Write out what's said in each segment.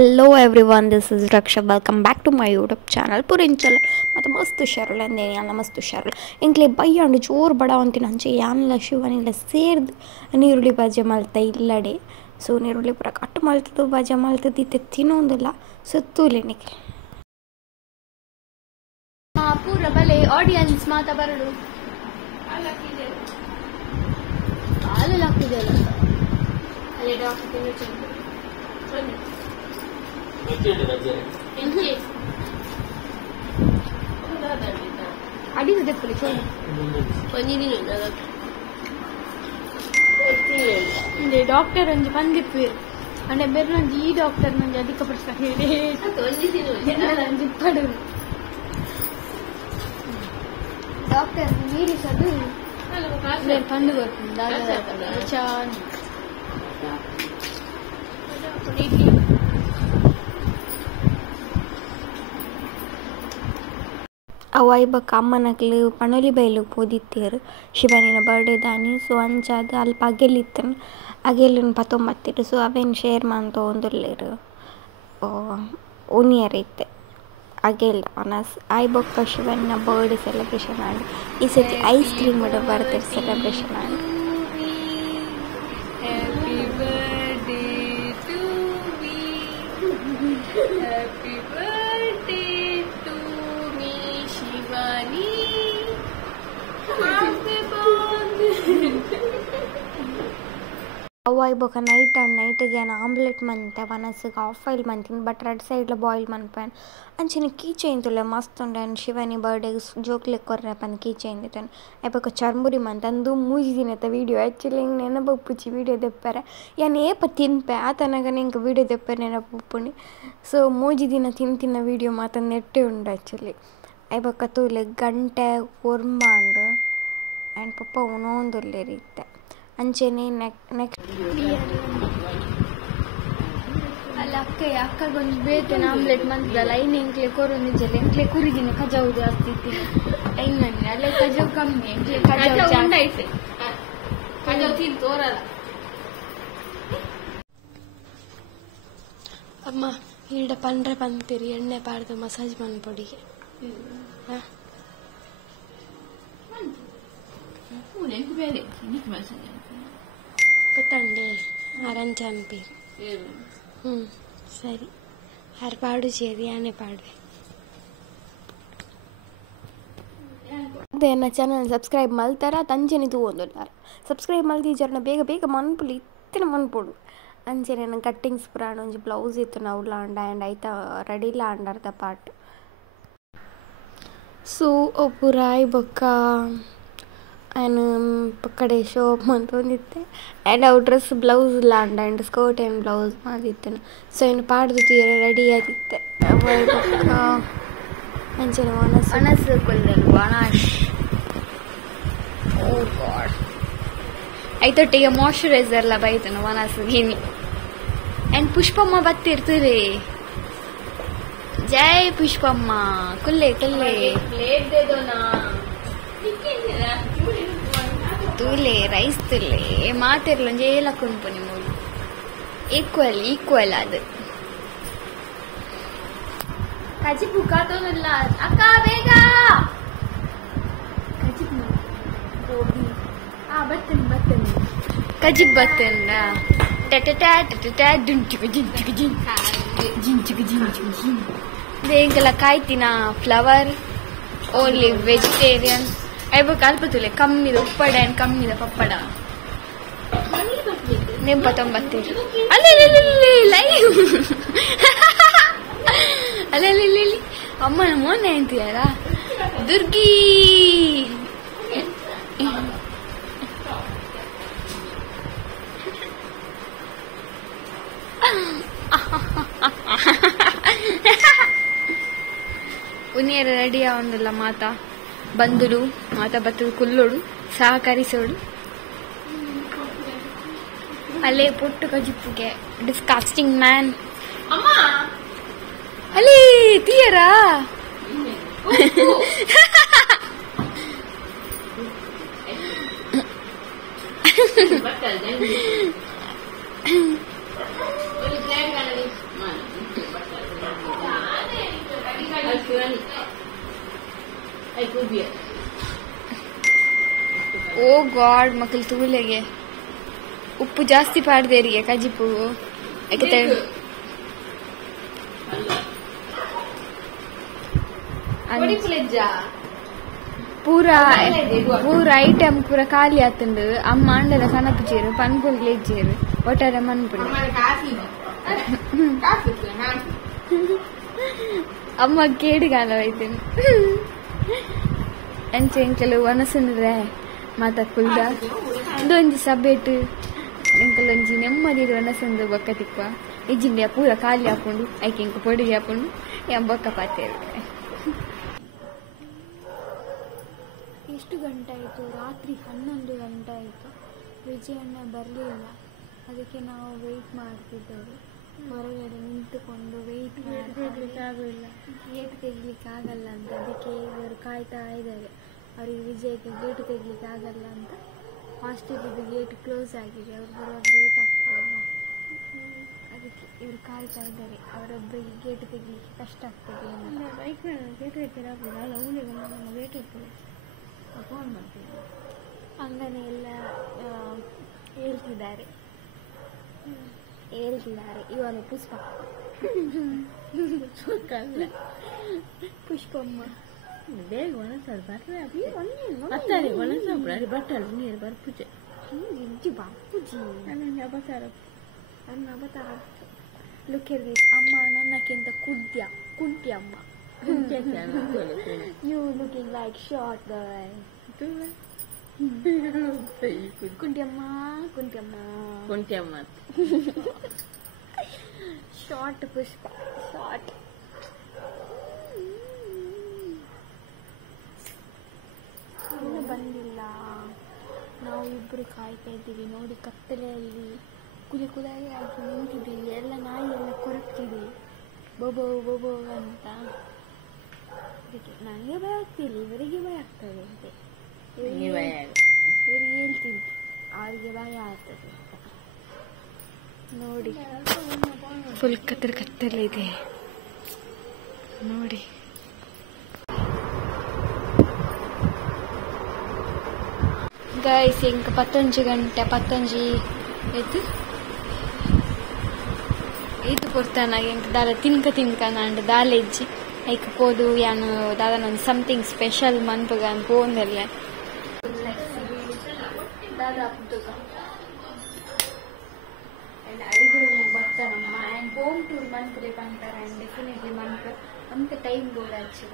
Hello everyone, this is Raksha. Welcome back to my YouTube channel. पुरेंचल मतलब मस्त शरल अंदे याना मस्त शरल इंक्ले बय्यांड जोर बड़ा अंतिन अंचे यानला शिवनिला ಸೇರ್ದ ನೀರುಳ್ಳಿ ಬಜೆ ಮಲ್ತಾ ಇಲ್ಲಡೆ ಸೊ ನೀರುಳ್ಳಿ ಪುರ ಕಟ್ ಮಲ್ತದು ಬಜೆ ಮಲ್ತದು ಇತ್ತೆ ತಿನ್ನೋಂದಿಲ್ಲ ಸತ್ತೂಲೆ ನಿಖಿಲ್ ಪೂರ ಬಲೆ ಆಡಿಯನ್ಸ್ ಮಾತಾ ಬರಡು ಹಾಲಾಕಿದೆ ಅಲ್ಲೇ ಡಾಕ್ಟರ್ ತಿನ್ನು ಅಡಿದೆ ಡಾಕ್ಟರ್ ಒಂಜಿ ಬಂದಿಪ್ಪು ಅಂಡೆ ಬೆರ್ನೊಂಜಿ ಈ ಡಾಕ್ಟರ್ ನೊಂಜಿ ಅಧಿಕ ಪಡಿಸ ಹೇಳಿ ಪಡು ಡಾಕ್ಟರ್ ಮೀರಿಸದು ಪಂದು ಬರ್ತೀನಿ ಚಾನ್ ಅವಾಯ್ಬಕ್ಕ ಅಮ್ಮನಕ್ಲು ಪಣೊಲಿ ಬೈಲು ಪೋದಿತ್ತೇರು ಶಿವನಿನ ಬರ್ಡೇ ದಾನಿ ಸೊ ಅಂಚಾದ ಅಲ್ಪ ಅಗೆಲಿತ್ತನು ಅಗೆಲಿನ 19 ಸೊ ಅವೇನು ಶೇರ್ ಮಾಡ್ತ ಒಂದುಲ್ಲೇರು ಉನಿಯರ್ ಇತ್ತೆ ಅಗೆಲ್ ಅನಸ್ ಆಯ್ಬೊಕ್ಕ ಶಿವನ ಬರ್ಡೇ ಸೆಲೆಬ್ರೇಷನ್ ಆಡಿ ಈ ಸತಿ ಐಸ್ ಕ್ರೀಮ್ ಬರ್ಡೇ ಸೆಲೆಬ್ರೇಷನ್ ಆಡಿ ಅವಾಯ್ಬೊಕ ನೈಟ್ ಆ್ಯಂಡ್ ನೈಟಿಗೆ ಏನು ಆಮ್ಲೆಟ್ ಮಂತೆ ವನಸ್ಸಿಗೆ ಆಫ್ ಆಯಿಲ್ ಮಂತೀನಿ ಬಟ್ ರೆಡ್ ಸೈಡ್ಲ ಬಾಯ್ಲ್ ಮನ್ಪೇನ್ ಅಂಚಿನ ಕೀಚೈನ್ ತುಲೆ ಮಸ್ತ್ ಉಂಡೆ ಶಿವನಿ ಬರ್ಡೇಗೆ ಜೋಕ್ಲೆ ಕೊರ್ರೆಪನ್ ಕೀಚೈನ್ ದಿತ್ತೇನೆ ಐಬೊಕ ಚರ್ಮುರಿ ಮಂತೆ ಅಂದು ಮೂಜಿ ದಿನದ ವೀಡಿಯೋ ಆ್ಯಕ್ಚುಲಿ ಹಿಂಗೆ ನೆನಪುಚ್ಚಿ ವೀಡಿಯೋ ದೆಪ್ಪರೆ ಏನು ಏಪ ತಿನ್ಪೆ ಆ ತನಕ ನಿಂಗೆ ವೀಡಿಯೋ ದೆಪ್ಪರೆ ನೆನಪುಪ್ಪುನಿ ಸೊ ಮೂಜಿ ದಿನ ತಿನ್ನ ವೀಡಿಯೋ ಮಾತ್ರ ನೆಟ್ಟೆ ಉಂಡು ಆ್ಯಕ್ಚುಲಿ ಐಬೊಕ ತೂಲೆ ಗಂಟೆ ಒರ್ಮಾಂಡು ಆ್ಯಂಡ್ ಪಪ್ಪ ಉಣೋಂದುಲ್ಲೇರಿತ್ತೆ ಅಂಚೆನೆ ನೆಕ್ಸ್ಟ್ ಅಲ್ಲ ಅಕ್ಕಗೊಂದು ಬೇತೇನೆ ಆಮ್ಲೆಟ್ ಮಂತದಲ್ಲ ಐನು ಎಂಕ್ಲೆ ಕೊರೊಂದಿಜ್ಜಲ್ಲ ಎಂಕ್ಲೆ ಕುರಿದಿನ ಕಜಾವು ಜಾಸ್ತಿ ಇತ್ತೀನಿ ಐನು ಮನೆ ಅಲ್ಲೇ ಕಜಾವು ಕಮ್ಮಿ ಎಂಕ್ಲೆ ಕಜಾವು ತಿಂದು ತೋರಲ್ಲ ಅಮ್ಮ ಈಡ ಪಂಡ್ರೆ ಪಂತೀರಿ ಎಣ್ಣೆ ಪಾಡ್ದು ಮಸಾಜ್ ಮನ್ಪೊಡಿಗೆ ಗೊತ್ತಂಡೆ ಅರಂಚ ಅನ್ಪೀರಿ ಸರಿ ಯಾರು ಪಾಡು ಸೇರಿ ಆನೆ ಪಾಡ್ವೆ ಅದೇ ನನ್ನ ಚಾನಲ್ ಸಬ್ಸ್ಕ್ರೈಬ್ ಮಲ್ತಾರ ತಂಜೆನಿದು ಒಂದುಲ್ಲಾರ ಸಬ್ಸ್ಕ್ರೈಬ್ ಮಲ್ದಿ ಜರ್ನ ಬೇಗ ಬೇಗ ಮನ್ಪುಲಿ ಇತ್ತಿನ ಮನ್ಪೊಡು ಅಂಚೆ ನನ್ನ ಕಟ್ಟಿಂಗ್ಸ್ ಪುರಾಣ ಒಂಜಿ ಬ್ಲೌಸ್ ಇತ್ತು ನಾವು ಲಾಂಡ ಆ್ಯಂಡ್ ಆಯ್ತಾ ರೆಡಿಲ್ಲ ಅಂಡರ್ದ ಪಾರ್ಟ್ ಸೊ ಪುರಾಯ್ ಬೊಕ್ಕ ಆ್ಯಂಡ್ ಪಕ್ಕಡೆ ಶಾಪ್ ಮಂತೊಂದಿತ್ತೆ ಆ್ಯಂಡ್ ಅವು ಡ್ರೆಸ್ ಬ್ಲೌಸ್ ಲಾಂಡ ಆ್ಯಂಡ್ ಸ್ಕರ್ಟ್ ಆ್ಯಂಡ್ ಬ್ಲೌಸ್ ಮಾಡಿತ್ತೇನೆ ಸೊ ಇನ್ನು ಪಾಡ್ದು ತೀರ ರೆಡಿ ಆಗಿತ್ತೆ ಬೊಕ್ಕ ಅಂಚೆನ ವನಸ್ಸು ಕೊಲ್ಲರು ವನಾಶ್ ಓ ಗಾಡ್ ಐತೊಟ್ಟಿಗೆ ಮಾಯ್ಶ್ಚರೈಸರ್ಲ ಬೈತನು ವನಸ್ಸು ಗಿನಿ ಆ್ಯಂಡ್ ಪುಷ್ಪಮ್ಮ ಬತ್ತಿರ್ತೀರಿ ಜೈ ಪುಷ್ಪಮ್ಮ ಕುಲ್ಲೆ ತೂಲೆ ರೈಸ್ ತುಲ್ಲೆ ಮಾತಿರ್ಲೊಂಜಿ ಏಲಕ್ಕುಂಪುನಿ ಮೂಲು ಈಕ್ವಲ್ ಅದು ಕಜಿಪು ಕಾತೋನಲ್ಲ ಅಕ್ಕ ಬೇಗ ಕಜಿಪು ಗೋಬಿ ಬರ್ತೇನೆ ಕಜಿಪ್ ಬರ್ತೇನ ಬೇಗಲ ಕಾಯ್ತಿನ ಫ್ಲವರ್ ಓನ್ಲಿ ವೆಜಿಟೇರಿಯನ್ ಐಬಕ್ ಅಲ್ಪ ತುಲೆ ಕಮ್ಮಿದ ಉಪ್ಪಡ ಆ್ಯಂಡ್ ಕಮ್ಮಿದ ಪಪ್ಪಡ ನೆಂಪ ತೊಂಬತ್ತೇಳು ಅಲ್ಲಲ್ಲಿ ಅಮ್ಮನ ಮೊನ್ನೆ ಅಂತೀಯಾರ ದುರ್ಗಿ ಉನಿಯರ ರೆಡಿ ಆವಂದಿಲ್ಲ ಮಾತಾ ಬಂದುಡು ಮಾತಾ ಬತ್ತದು ಕುಲ್ಲೋಡು ಸಹಕರಿಸೋಡು ಅಲ್ಲೇ ಪುಟ್ಟು ಕಜಿಪ್ಪುಗೆ ಡಿಸ್ಕಾಸ್ಟಿಂಗ್ ಮ್ಯಾನ್ ಅಲ್ಲಿ ತೀಯರಾ ಓ ಗಾಡ್ ಮಕ್ಕಳು ತೂಲೆಗೆ ಉಪ್ಪು ಜಾಸ್ತಿ ಪಾಡ್ದೇರಿಗೆ ಕಜಿಪು ಪೂರಾ ಐಟಮ್ ಪೂರ ಖಾಲಿ ಆತಂಡು ಅಮ್ಮ ಅಂಡಲ ಸನಪಿಚೇರು ಪನ್ಪುಲ್ಗೆ ಇಜ್ಜೇರು ಒಟ್ಟಾರೆ ಮನ್ಪುಂಡು ಅಮ್ಮ ಕೇಡಿಗಾಲವೈತೇನು ಅಂಚೆ ಎಂಕಲು ಒನಸಂದ್ರೆ ಮಾತಾಡ್ಕೊಳ್ದ ಇದೊಂದು ಸಬ್ಜೆಕ್ಟ್ ಎಂಕಲೊಂಜಿ ನೆಮ್ಮದಿ ಒನಸಂದು ಬೊಕ್ಕ ತಿಕ್ಕ ಇಜ್ಜಿಂಡೆ ಪೂರ ಖಾಲಿ ಹಾಕೊಂಡು ಐಕೆ ಇಂಕ ಪೊಡಿಗೆ ಹಾಕೊಂಡು ಬೊಕ್ಕ ಪಾತೇರು. ಎಷ್ಟು ಗಂಟೆ ಆಯಿತು? ರಾತ್ರಿ 11 ಗಂಟೆ ಆಯಿತು. ವಿಜಯಣ್ಣ ಬರಲಿಲ್ಲ. ಅದಕ್ಕೆ ನಾವು ವೆಯ್ಟ್ ಮಾಡ್ತಿದ್ದೇವೆ. ಹೊರಗಡೆ ನಿಂತುಕೊಂಡು ವೆಯ್ಟ್ ಮಾಡಲಿಲ್ಲ, ಗೇಟ್ ತೆಗಿಲಿಕ್ಕೆ ಆಗಲ್ಲ ಅಂತ. ಅದಕ್ಕೆ ಇವರು ಕಾಯ್ತಾ ಇದ್ದಾರೆ. ಅವರಿಗೆ ವಿಜಯಕ್ಕೆ ಗೇಟ್ ತೆಗಿಲಿಕ್ಕೆ ಆಗಲ್ಲ ಅಂತ. ಹಾಸ್ಟೆಲಿದ್ದು ಗೇಟ್ ಕ್ಲೋಸ್ ಆಗಿದೆ. ಅವ್ರು ಬರುವಾಗ ಲೇಟ್ ಆಗ್ತದಲ್ಲ, ಅದಕ್ಕೆ ಇವರು ಕಾಯ್ತಾ ಇದ್ದಾರೆ. ಅವರೊಬ್ಬರಿಗೆ ಗೇಟ್ ತೆಗಿಲಿಕ್ಕೆ ಕಷ್ಟ ಆಗ್ತದೆ. ಫೋನ್ ಮಾಡ್ತೀನಿ ಹಂಗನೆ ಎಲ್ಲ ಹೇಳ್ತಿದ್ದಾರೆ. ಇವನು ಪುಷ್ಪಮ್ಮ ಬೇಗ ಒಣಸಾಡು ಬಟ್ಟಲು ನೀರು ಬರ್ಪುಜೆ ಬಾಪುಜಿ ನನ್ನ ಅವತಾರ ಲುಕೆರ್ವಿ ಅಮ್ಮ ನನ್ನಕ್ಕಿಂತ ಕುಂಟ್ಯಮ್ಮ You looking like short boy. ಕುಂಟ್ಯಮ್ಮ ಶಾರ್ಟ್ ಪುಷ್ಪ ಶಾರ್ಟ್. ಇನ್ನೂ ಬಂದಿಲ್ಲ. ನಾವು ಇಬ್ಬರು ಕಾಯ್ತಾ ಇದ್ದೀವಿ. ನೋಡಿ ಕತ್ತಲೆಯಲ್ಲಿ ಕುಲಾಗಿ ಆಗಿ ನಿಂತಿದ್ದೀವಿ. ಎಲ್ಲ ನಾಯಿ ಎಲ್ಲ ಕೊರಗ್ತಿದೆ ಬೋಬೋ ಅಂತ. ಅದಕ್ಕೆ ನನಗೆ ಭಯ ಆಗ್ತಿಲ್ಲ, ಇವರಿಗೆ ಭಯ ಆಗ್ತದೆ ಅಂತೆ. ಇವರು ಹೇಳ್ತಿದ್ರು ಅವರಿಗೆ ಭಯ ಆಗ್ತದೆ ಅಂತ. ನೋಡಿ ಫುಲ್ ಕತ್ತಲೆ ಇದೆ ನೋಡಿ. ಗೈಸ್ ಇಂಕ 11 ಗಂಟೆ 11 ಇದು ಕೊಡ್ತಾನಾಗ ಇಂಕ ದಾಲ ತಿನ್ಕ ನಂಡು ದಾಲ ಇಜ್ಜಿ ಐಕ್ ಪೋದು ಯಾನು ದಾದನೊಂದು ಸಮಥಿಂಗ್ ಸ್ಪೆಷಲ್ ಮನ್ಪುಗ ಅಂತ ಪೋಂದಲ್ಲೇ ಐದು ಬರ್ತಾನಮ್ಮ. ಆ್ಯಂಡ್ ಹೋಮ್ ಟೂರ್ ಮನ್ಪುಲೇಕಂತಾರೆ. ಆ್ಯಂಡ್ ಡೆಫಿನೆಟ್ಲಿ ಮನ್ಪು ಅಂತ ಟೈಮ್ ಬೋರ್ಡ್ ಹಚ್ಚಿ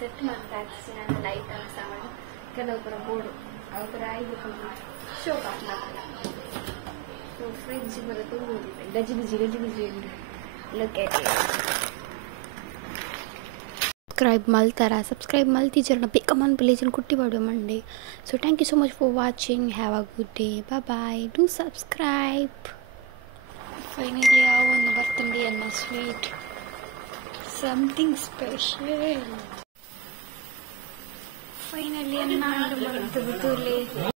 ಸೆಟ್ ಮಾಡ್ತಾ ನಾನು ಲೈಟ್ ಅಂತ ಮಾಡಿ ಕೆಲವೊಬ್ಬರ ಬೋರ್ಡು ಅವರ ಐದು ಶೋ ಕಾಟ್ಲಾಗಲ್ಲ. ಸೊ ಫ್ರಿಡ್ಜ್ ಬರೋದು ಗಜಿಬಿಜಿ ಉಂಟು. ಲುಕ್ ಸಬ್ಸ್ಕ್ರೈಬ್ ಮಲ್ತಿಜರಣ ಬೇಗ ಮನ್ಪುಲೇಜನ್ ಕುಟ್ಟಿ ಬಾಡು ಮಂಡೆ. So thank you so much for watching. Have a good day. Bye. Do subscribe. Finally ಒಂದು ಬರ್ತಂಡಿ ಅನ್ನ ಸ್ವೀಟ್ ಸಮಥಿಂಗ್ ಸ್ಪೆಷಲ್. ಫೈನಲಿ ಅನ್ನ ಬಂತು.